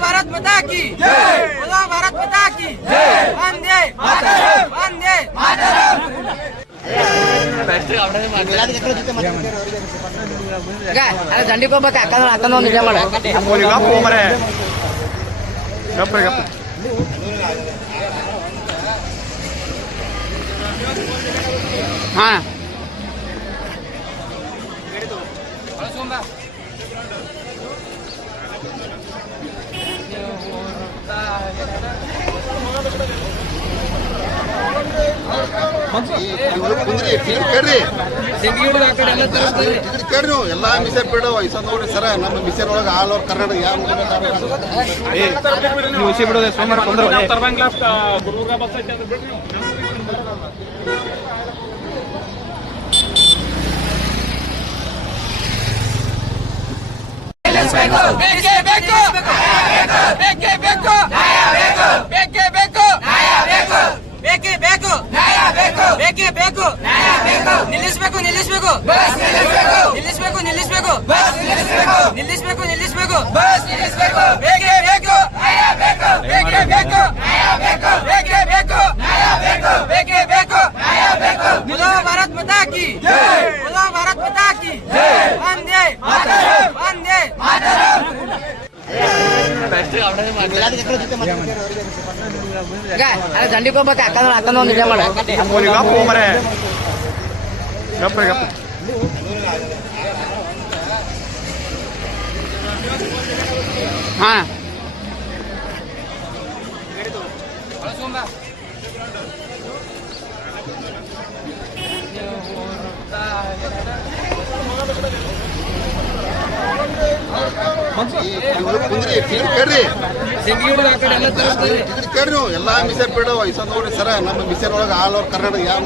भारत माता की भारत माता की वंदे वंदे अरे ದಂಡಿ ಹೋಗ್ಬೇಕು ಅಕ್ಕನ ಒಂದು ವಿಡಿಯೋ ಮಾಡ ಹಾ ಎಲ್ಲ ಮಿಸರ್ ಬಿಡ ವಯಸ್ಸ ನೋಡ್ರಿ ಸರ ನಮ್ಮ ಮಿಸರ್ ಒಳಗೆ ಆಲ್ ಓವರ್ ಕರ್ನಾಟಕ ಯಾವ ಬಿಡೋದು ಸೋಮವಾರ ನಿಲ್ಲಿಸಬೇಕು ಭಾರತ್ ಮಾತಾ ಕಿ ಭಾರತ್ ಮಾತಾ ಕಿ ವಂದೇ ವಂದೇ ಅರೆ ದಂಡಿ ಹೋಗ್ಬೇಕು ಅಕ್ಕನ ಒಂದು ವಿಡಿಯೋ ಮಾಡ ಹಾ ಎಲ್ಲ ಮಿಸರ್ ಬಿಡ ವಯಸ್ಸ ನೋಡ್ರಿ ಸರ ನಮ್ಮ ಮಿಸರ್ ಒಳಗೆ ಆಲ್ ಓವರ್ ಕರ್ನಾಟಕ ಯಾವ